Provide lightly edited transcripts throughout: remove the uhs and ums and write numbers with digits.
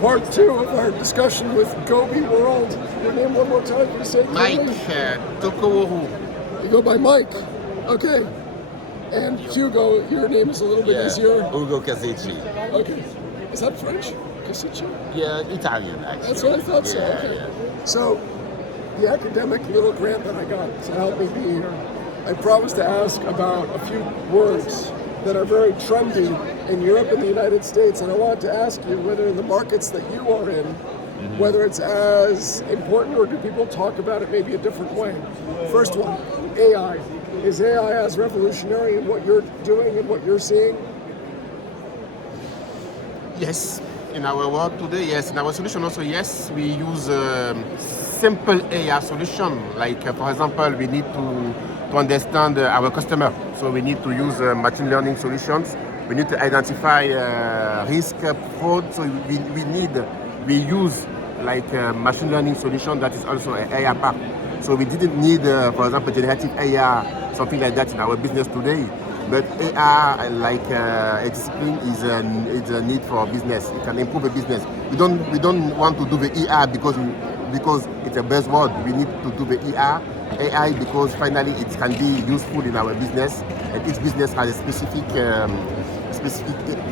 part two of our discussion with Gobiworld. Your name one more time, you say Mike Tokoworu. You go by Mike. Okay. And Hugo, your name is a little bit easier. Ugo Kazici. Okay. Is that French? Casici? Yeah, Italian actually. That's what I thought so. Yeah, Okay. yeah. So, the academic little grant that I got to help me be here, I promised to ask about a few words that are very trendy in Europe and the United States, and I wanted to ask you whether in the markets that you are in, whether it's as important or do people talk about it maybe a different way? First one, AI. Is AI as revolutionary in what you're doing and what you're seeing? Yes, in our work today, yes. In our solution also, yes. We use simple AI solution. Like, for example, we need to understand our customer. So we need to use machine learning solutions. We need to identify risk, fraud. So we use like machine learning solution that is also an AI part. So we didn't need, for example, generative AI, something like that in our business today. But AI, like a discipline, is a need for business. It can improve a business. We don't want to do the AI because it's a buzzword. We need to do the AI because finally it can be useful in our business, and each business has a specific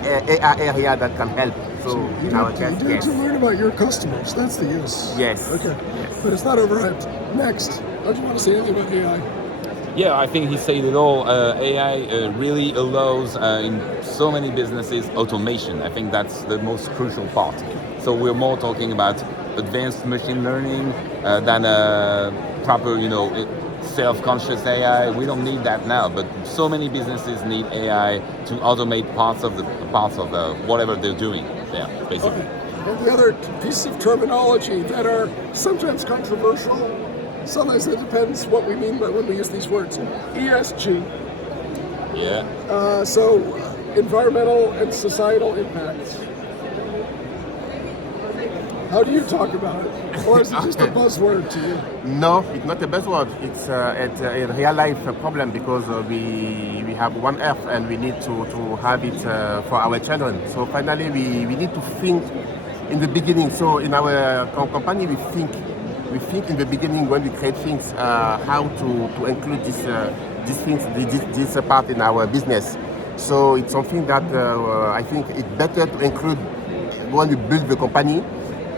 AI area that can help. So in our case, you need to learn about your customers. That's the use. Yes. Okay. Yes. But it's not overhyped. Next, do you want to say anything about AI? Yeah, I think he said it all. AI really allows in so many businesses automation. I think that's the most crucial part. So we're more talking about advanced machine learning than a proper, self-conscious AI. We don't need that now, but so many businesses need AI to automate parts of whatever they're doing. Yeah, basically. Okay. And the other pieces of terminology that are sometimes controversial. Sometimes it depends what we mean by when we use these words. ESG. Yeah. So, environmental and societal impacts. How do you talk about it? Or is it just a buzzword to you? No, it's not a buzzword. It's a real life problem because we have one Earth and we need to have it for our children. So finally we need to think in the beginning. So in our company we think in the beginning when we create things how to include this part in our business. So it's something that I think it's better to include when we build the company,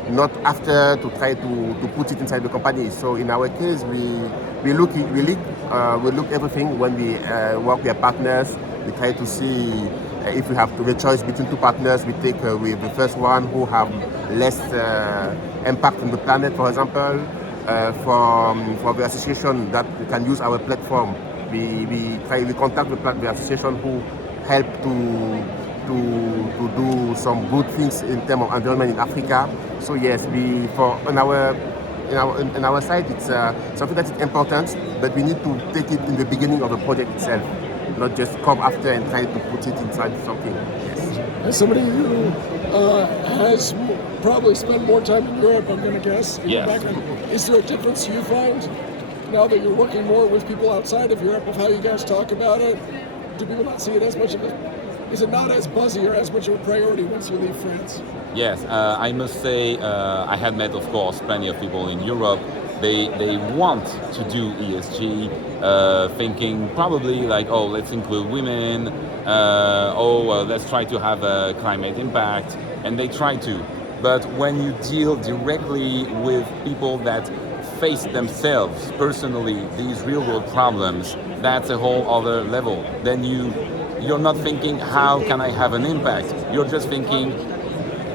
not after to try to put it inside the company. So in our case, we look everything when we work with partners. We try to see if we have the choice between two partners. We take with the first one who have less impact on the planet, for example. For the association that can use our platform, we contact the association who help to do some good things in terms of environment in Africa. So yes, in our side, it's something that is important, but we need to take it in the beginning of the project itself, not just come after and try to put it inside something. Yes. As somebody who has probably spent more time in Europe, I'm going to guess. Yes. Is there a difference you find now that you're working more with people outside of Europe of how you guys talk about it? Do people not see it as much of is it not as buzzy or as much of a priority once you leave France? Yes, I must say I had met, of course, plenty of people in Europe. They want to do ESG, thinking probably like, oh, let's include women, let's try to have a climate impact, and they try to. But when you deal directly with people that face themselves personally these real-world problems, that's a whole other level. Then you're not thinking, how can I have an impact? You're just thinking,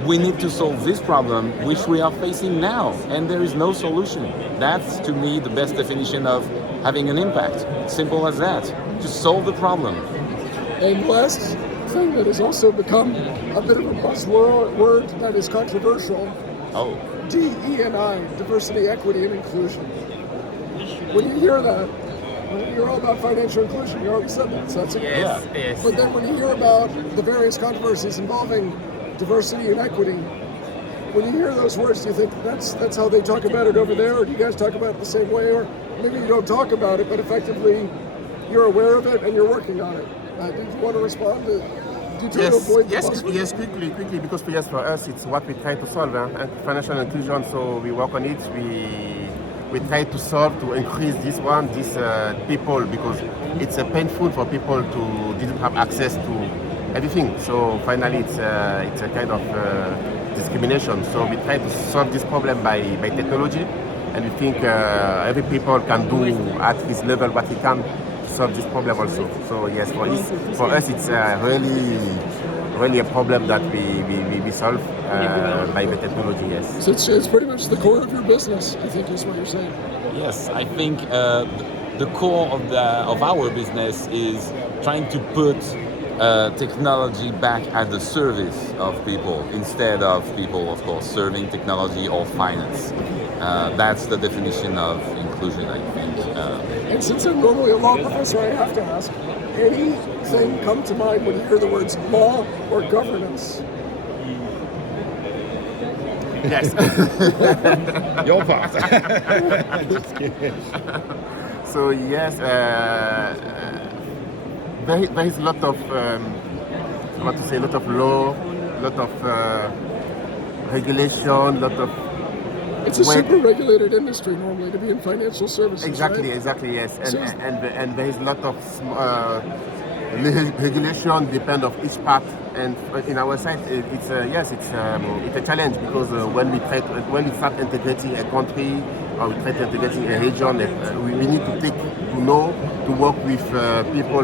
we need to solve this problem which we are facing now, and there is no solution. That's, to me, the best definition of having an impact. Simple as that. Just solve the problem. And last thing that has also become a bit of a buzzword that is controversial. Oh. DE&I, diversity, equity, and inclusion. When you hear that, you're all about financial inclusion. You already said that, so that's Yes, yes. But then when you hear about the various controversies involving diversity and equity, when you hear those words, do you think that's how they talk about it over there, or do you guys talk about it the same way, or maybe you don't talk about it, but effectively you're aware of it and you're working on it? Do you want to respond to you try to avoid the yes, buzzword? yes, quickly, because yes, for us, it's what we try to solve, and financial inclusion. So we work on it. We try to solve to increase this people, because it's painful for people to didn't have access to everything. So finally, it's a kind of discrimination. So we try to solve this problem by technology, and we think every people can do at his level what he can to solve this problem also. So yes, for us, it's really a problem that we solve by the technology. Yes. So it's pretty much the core of your business, I think, is what you're saying. Yes, I think the core of our business is trying to put technology back at the service of people instead of people, of course, serving technology or finance. That's the definition of inclusion, I think. And since I'm normally a law professor, I have to ask, anything come to mind when you hear the words law or governance? Yes. Your part. So yes, there is a lot of a lot of law, a lot of regulation, a lot of. It's a super regulated industry normally to be in financial services. Exactly, right? exactly, yes, So- and there is a lot of regulation depend of each part. And in our side, it's a challenge, because when we start integrating a country, or we try to integrating a region, we need to know to work with people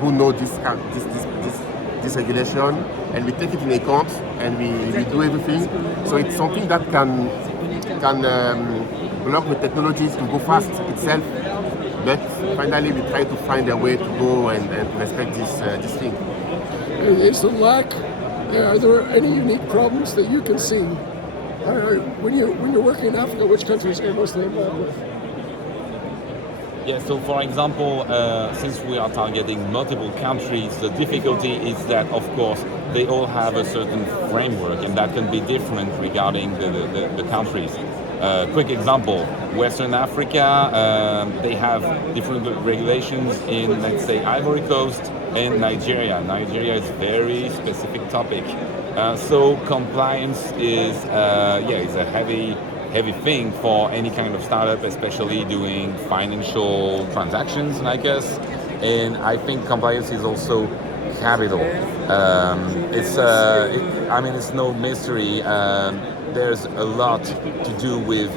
who know this regulation, and we take it in account, and we do everything. So it's something that can block the technologies to go fast itself. But finally, we try to find a way to go and respect this thing. Is the lack? Are there any unique problems that you can see when you're working in Africa? Which countries are you mostly involved with? Yeah, so for example, since we are targeting multiple countries, the difficulty is that, of course, they all have a certain framework, and that can be different regarding the countries. Quick example, Western Africa, they have different regulations in, let's say, Ivory Coast and Nigeria. Nigeria is a very specific topic. So compliance is a heavy thing for any kind of startup, especially doing financial transactions, I guess. And I think compliance is also capital. It's no mystery. There's a lot to do with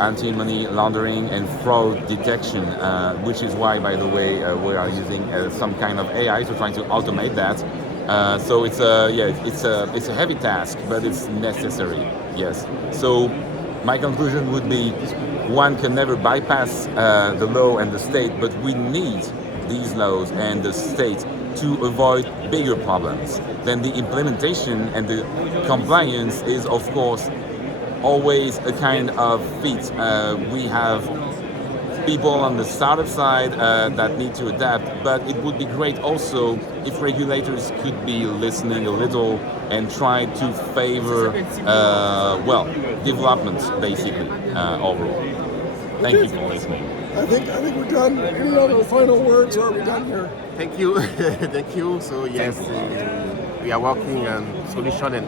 anti-money laundering and fraud detection, which is why, by the way, we are using some kind of AI to try to automate that. So it's a heavy task, but it's necessary. Yes. So my conclusion would be, one can never bypass the law and the state, but we need these laws and the state to avoid bigger problems. Then the implementation and the compliance is, of course, always a kind of feat. We have people on the startup side that need to adapt, but it would be great also if regulators could be listening a little and try to favor, development, basically, overall. Thank you for listening. I think we're done. Any other final words, or are we done here? Thank you, thank you. So yes, we are working on solution and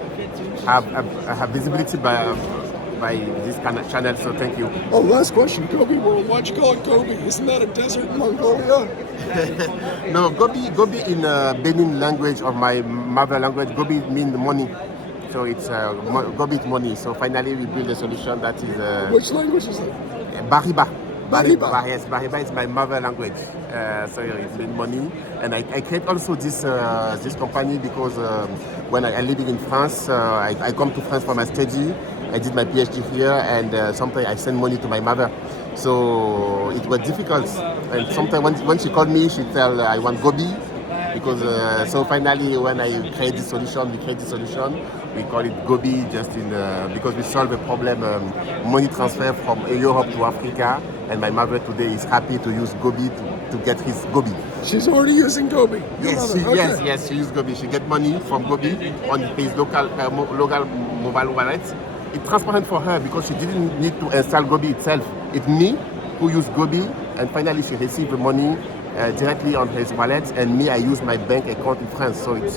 have visibility by this kind of channel. So thank you. Oh, last question. Gobiworld. Why'd you call it Gobi? Isn't that a desert in Mongolia? No, Gobi in Benin language, or my mother language, Gobi means money. So it's Gobi is money. So finally we build a solution that is. Which language is it? Bariba. Bariba. Yes, Bariba is my mother language. So it's been money, and I create also this company because when I living in France, I come to France for my study. I did my PhD here, and sometimes I send money to my mother. So it was difficult, and sometimes when she called me, she tell I want Gobi, because so finally when I create this solution, we call it Gobi, just in because we solve a problem, money transfer from Europe to Africa, and my mother today is happy to use Gobi to get his Gobi. She's already using Gobi. Yes, she used Gobi. She get money from Gobi on his local mobile wallet. It's transparent for her because she didn't need to install Gobi itself. It's me who use Gobi, and finally she received the money directly on his wallet, and me, I use my bank account in France, so it's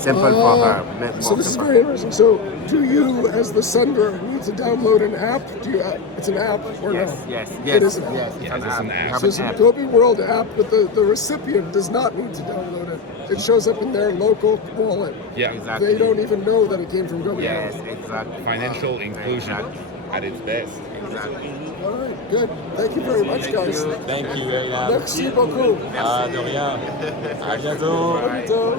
simple for her. So this is very interesting. So do you, as the sender, need to download an app? Do you? It's an app or no? Yes, It is an app. yes, it's Yes, an it's app. an app. We have So it's an a app. Gobiworld app, but the recipient does not need to download it. It shows up in their local wallet. Yeah, Exactly. They don't even know that it came from Gobiworld. Yes, exactly. financial inclusion Exactly. at its best. Exactly. All right, good. Thank you very much, guys. Thank you, Ayla. Merci beaucoup. Ah, de rien. À bientôt. À bientôt.